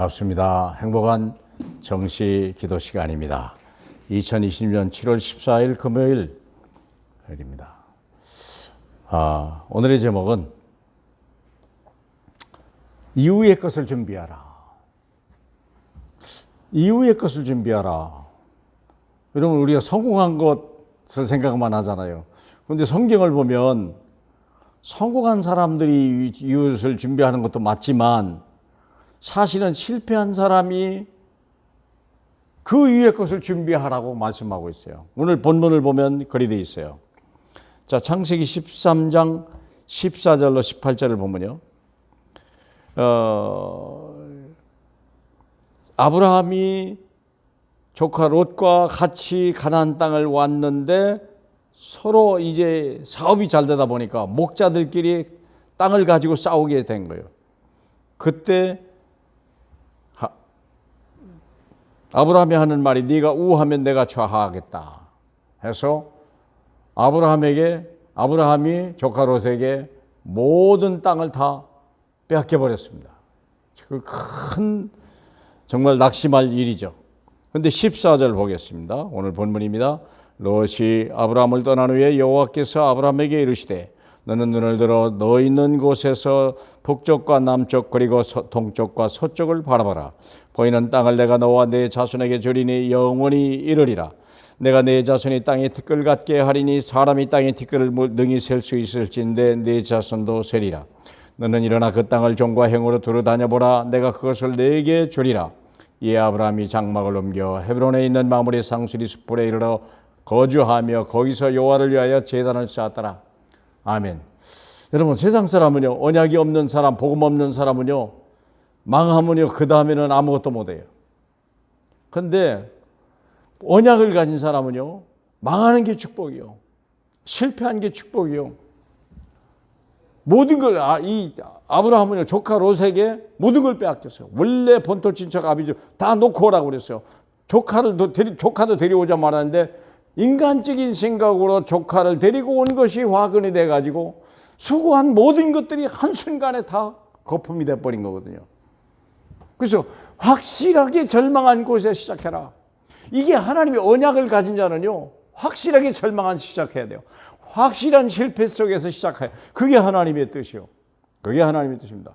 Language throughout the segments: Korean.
반갑습니다. 행복한 정시 기도 시간입니다. 2020년 7월 14일 금요일입니다. 오늘의 제목은 이후의 것을 준비하라. 이후의 것을 준비하라. 여러분, 우리가 성공한 것을 생각만 하잖아요. 그런데 성경을 보면 성공한 사람들이 이웃을 준비하는 것도 맞지만 사실은 실패한 사람이 그 이후의 것을 준비하라고 말씀하고 있어요. 오늘 본문을 보면 그리 되어 있어요. 자, 창세기 13장 14절로 18절을 보면요. 아브라함이 조카 롯과 같이 가나안 땅을 왔는데 서로 이제 사업이 잘 되다 보니까 목자들끼리 땅을 가지고 싸우게 된 거예요. 그때 아브라함이 하는 말이 네가 우하면 내가 좌하하겠다 해서 아브라함이 조카 롯에게 모든 땅을 다 빼앗겨 버렸습니다. 그 큰 정말 낙심할 일이죠. 그런데 14절 보겠습니다. 오늘 본문입니다. 롯이 아브라함을 떠난 후에 여호와께서 아브라함에게 이르시되 너는 눈을 들어 너 있는 곳에서 북쪽과 남쪽 그리고 동쪽과 서쪽을 바라봐라. 보이는 땅을 내가 너와 내 자손에게 주리니 영원히 이르리라. 내가 내 자손이 땅에 티끌 같게 하리니 사람이 땅에 티끌을 능히 셀 수 있을진데 내 자손도 세리라. 너는 일어나 그 땅을 종과 행으로 두루 다녀보라. 내가 그것을 내게 주리라. 이에 아브라함이 장막을 옮겨 헤브론에 있는 마므리 상수리 숲불에 이르러 거주하며 거기서 여호와를 위하여 제단을 쌓았더라. 아멘. 여러분, 세상 사람은요, 언약이 없는 사람, 복음 없는 사람은요, 망하면요, 그 다음에는 아무것도 못해요. 그런데 언약을 가진 사람은요, 망하는 게 축복이요, 실패한 게 축복이요. 모든 걸 이 아브라함은요, 조카 롯에게 모든 걸 빼앗겼어요. 원래 본토 친척 아비주 다 놓고 오라고 그랬어요. 조카도 데려오자 말하는데 인간적인 생각으로 조카를 데리고 온 것이 화근이 돼가지고 수고한 모든 것들이 한순간에 다 거품이 돼버린 거거든요. 그래서 확실하게 절망한 곳에 시작해라. 이게 하나님의 언약을 가진 자는요, 확실하게 절망한 시작해야 돼요. 확실한 실패 속에서 시작해요. 그게 하나님의 뜻이요. 그게 하나님의 뜻입니다.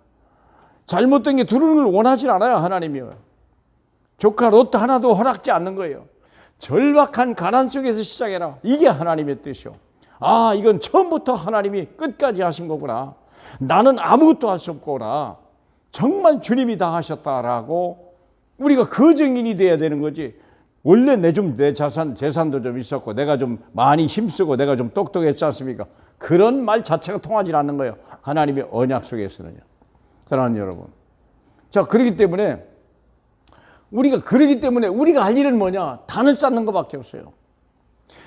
잘못된 게 들어오는 걸 원하지 않아요, 하나님이요. 조카 롯 하나도 허락지 않는 거예요. 절박한 가난 속에서 시작해라. 이게 하나님의 뜻이요. 이건 처음부터 하나님이 끝까지 하신 거구나. 나는 아무것도 할 수 없구나. 정말 주님이 다 하셨다라고 우리가 그 증인이 돼야 되는 거지. 원래 내 재산도 좀 있었고 내가 좀 많이 힘쓰고 내가 좀 똑똑했지 않습니까? 그런 말 자체가 통하지 않는 거예요. 하나님의 언약 속에서는요. 사랑하는 여러분. 자, 그렇기 때문에 우리가 할 일은 뭐냐? 단을 쌓는 것밖에 없어요.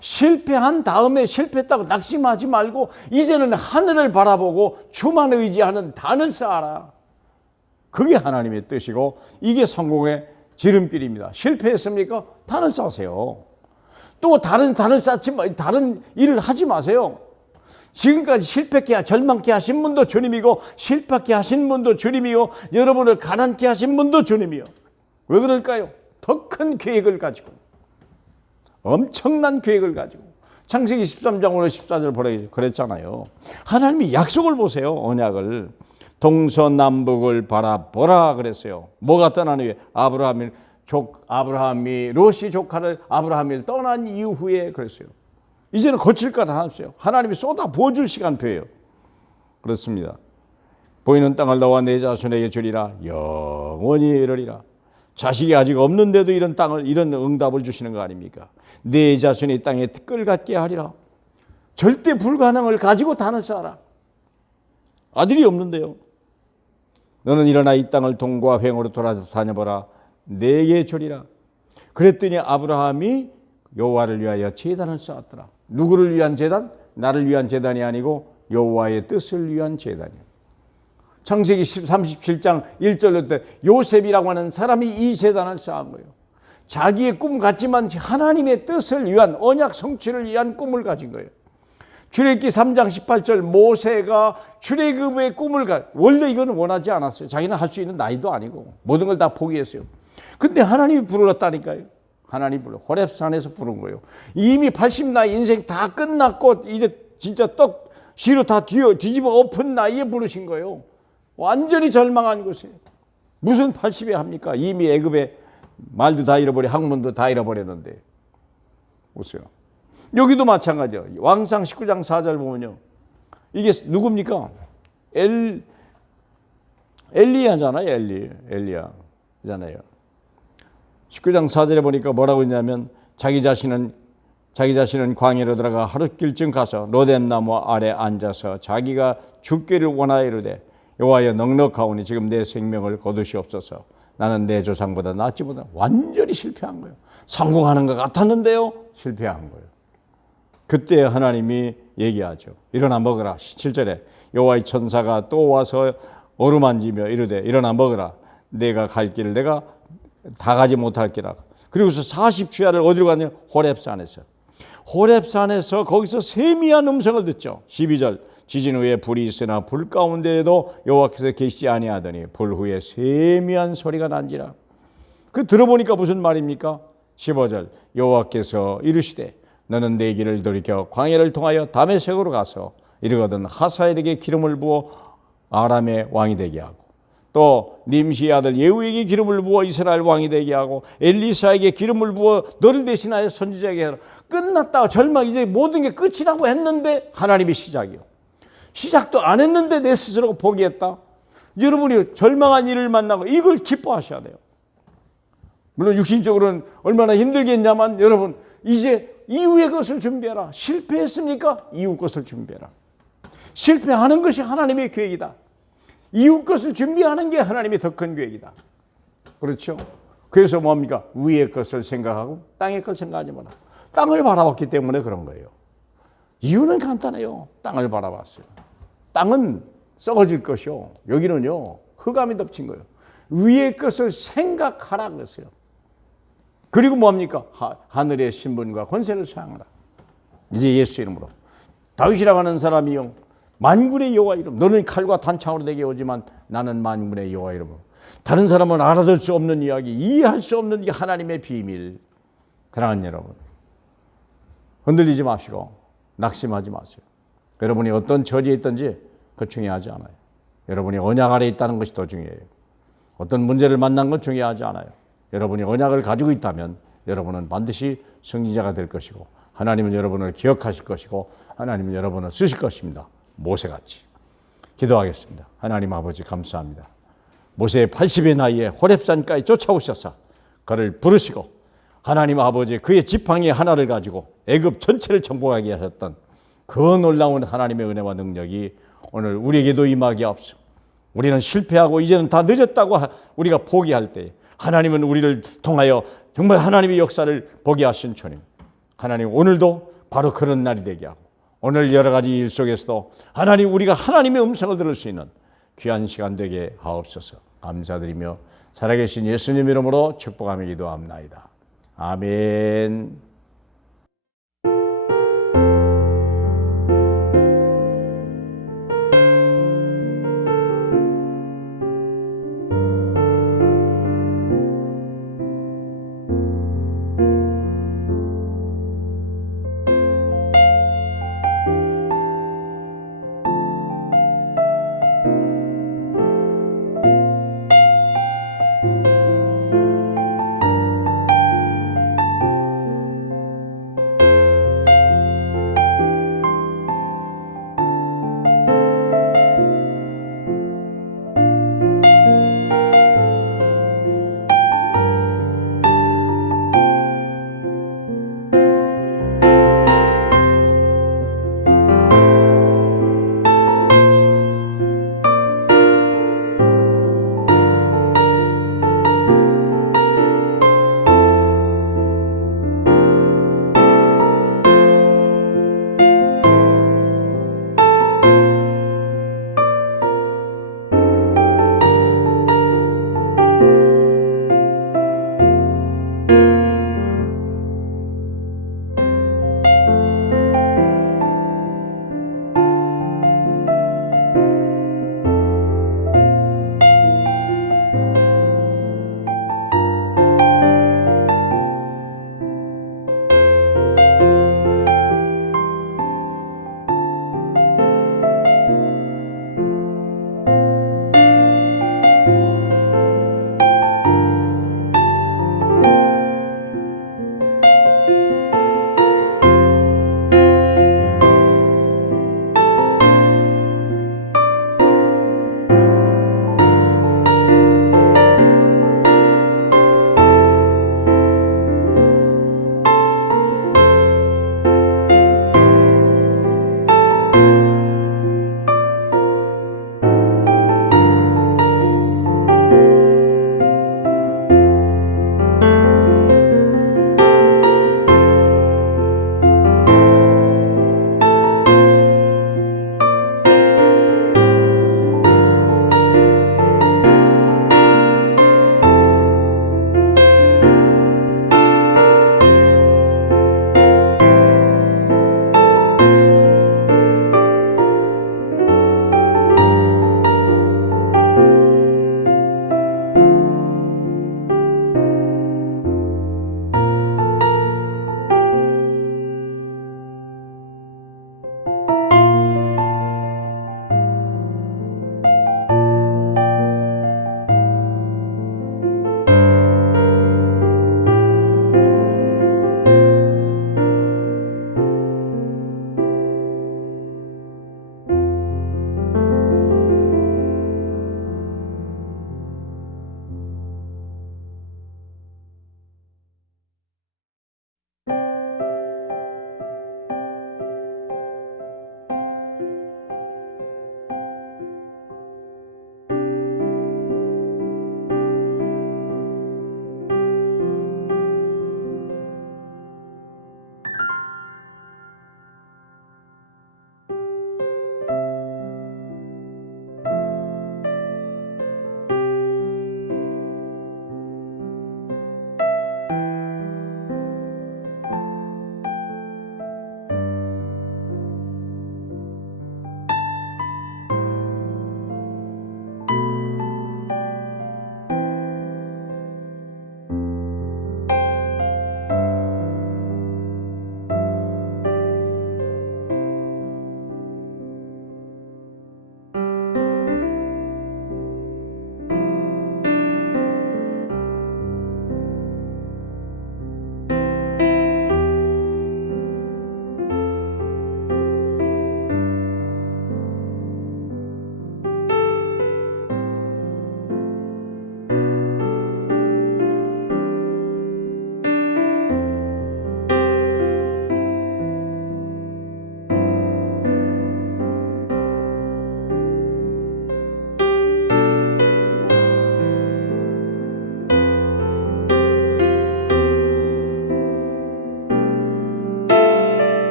실패한 다음에 실패했다고 낙심하지 말고 이제는 하늘을 바라보고 주만 의지하는 단을 쌓아라. 그게 하나님의 뜻이고 이게 성공의 지름길입니다. 실패했습니까? 단을 쌓으세요. 또 다른 단을 쌓지 마, 다른 일을 하지 마세요. 지금까지 실패케 절망케 하신 분도 주님이고 실패케 하신 분도 주님이요, 여러분을 가난케 하신 분도 주님이요. 왜 그럴까요? 더 큰 계획을 가지고, 엄청난 계획을 가지고. 창세기 13장 5절 14절 보라 그랬잖아요. 하나님이 약속을 보세요. 언약을. 동서남북을 바라보라 그랬어요. 뭐가 떠난 후에? 아브라함이 롯이 조카를 아브라함이 떠난 이후에 그랬어요. 이제는 고칠 것 없어요. 하나님이 쏟아 부어줄 시간표예요. 그렇습니다. 보이는 땅을 너와 내 자손에게 주리라. 영원히 이르리라. 자식이 아직 없는데도 이런 응답을 주시는 거 아닙니까? 내 자손이 땅에 티끌 같게 하리라. 절대 불가능을 가지고 단을 쌓아라. 아들이 없는데요. 너는 일어나 이 땅을 동과 횡으로 돌아서 다녀보라. 내게 주리라. 그랬더니 아브라함이 여호와를 위하여 제단을 쌓았더라. 누구를 위한 제단? 나를 위한 제단이 아니고 여호와의 뜻을 위한 제단이에요. 창세기 37장 1절로 때 요셉이라고 하는 사람이 이 제단을 쌓은 거예요. 자기의 꿈 같지만 하나님의 뜻을 위한, 언약 성취를 위한 꿈을 가진 거예요. 출애굽기 3장 18절 모세가 출애굽의 꿈을 원래 이거는 원하지 않았어요. 자기는 할 수 있는 나이도 아니고 모든 걸 다 포기했어요. 근데 하나님이 불렀다니까요. 하나님이 불러 호렙산에서 부른 거예요. 이미 80 나이 인생 다 끝났고 이제 진짜 떡 시로 다 뒤집어 엎은 나이에 부르신 거예요. 완전히 절망한 곳에 무슨 80에 합니까? 이미 애굽에 말도 다 잃어버려 학문도 다 잃어버렸는데 보세요. 여기도 마찬가지예요. 왕상 19장 4절 보면요. 이게 누굽니까? 엘리야잖아요. 엘리야잖아요. 19장 4절에 보니까 뭐라고 했냐면 자기 자신은 광야로 들어가 하룻길쯤 가서 로뎀나무 아래 앉아서 자기가 죽기를 원하여 이르되 여호와여 넉넉하오니 지금 내 생명을 거두시옵소서. 나는 내 조상보다 낫지 못한 완전히 실패한 거예요. 성공하는 것 같았는데요. 실패한 거예요. 그때 하나님이 얘기하죠. 일어나 먹으라. 7절에 여호와의 천사가 또 와서 어루만지며 이르되 일어나 먹으라. 내가 갈 길을 내가 다 가지 못할 기라. 그리고서 40주야를 어디로 갔냐? 호렙산에서 거기서 세미한 음성을 듣죠. 12절 지진 후에 불이 있으나 불 가운데에도 여호와께서 계시지 아니하더니 불 후에 세미한 소리가 난지라. 그 들어보니까 무슨 말입니까? 15절 여호와께서 이르시되 너는 내 길을 돌이켜 광야를 통하여 다메섹으로 가서 이르거든 하사엘에게 기름을 부어 아람의 왕이 되게 하고 또 님시의 아들 예후에게 기름을 부어 이스라엘 왕이 되게 하고 엘리사에게 기름을 부어 너를 대신하여 선지자에게 하라. 끝났다. 절망 이제 모든 게 끝이라고 했는데 하나님이 시작이요. 시작도 안 했는데 내 스스로 포기했다. 여러분이 절망한 일을 만나고 이걸 기뻐하셔야 돼요. 물론 육신적으로는 얼마나 힘들겠냐만 여러분 이제 이후의 것을 준비해라. 실패했습니까? 이후 것을 준비해라. 실패하는 것이 하나님의 계획이다. 이후 것을 준비하는 게 하나님의 더 큰 계획이다. 그렇죠? 그래서 뭡니까? 위의 것을 생각하고 땅의 것을 생각하지 마라. 땅을 바라봤기 때문에 그런 거예요. 이유는 간단해요. 땅을 바라봤어요. 땅은 썩어질 것이요. 여기는요. 흑암이 덮친 거예요. 위의 것을 생각하라 그랬어요. 그리고 뭡니까? 하늘의 신분과 권세를 사용하라. 이제 예수 이름으로. 다윗이라고 하는 사람이요. 만군의 여호와 이름. 너는 칼과 단창으로 내게 오지만 나는 만군의 여호와 이름으로. 다른 사람은 알아들 수 없는 이야기, 이해할 수 없는 이 하나님의 비밀. 사랑하는 여러분. 흔들리지 마시고 낙심하지 마세요. 여러분이 어떤 처지에 있든지 그거 중요하지 않아요. 여러분이 언약 아래 있다는 것이 더 중요해요. 어떤 문제를 만난 건 중요하지 않아요. 여러분이 언약을 가지고 있다면 여러분은 반드시 승리자가 될 것이고 하나님은 여러분을 기억하실 것이고 하나님은 여러분을 쓰실 것입니다. 모세같이. 기도하겠습니다. 하나님 아버지 감사합니다. 모세의 80의 나이에 호렙산까지 쫓아오셔서 그를 부르시고 하나님 아버지 그의 지팡이 하나를 가지고 애굽 전체를 정복하게 하셨던 그 놀라운 하나님의 은혜와 능력이 오늘 우리에게도 임하게 없어. 우리는 실패하고 이제는 다 늦었다고 우리가 포기할 때 하나님은 우리를 통하여 정말 하나님의 역사를 보게 하신 주님. 하나님 오늘도 바로 그런 날이 되게 하고 오늘 여러 가지 일 속에서도 하나님 우리가 하나님의 음성을 들을 수 있는 귀한 시간 되게 하옵소서. 감사드리며 살아계신 예수님 이름으로 축복하며 기도합나이다. 아멘.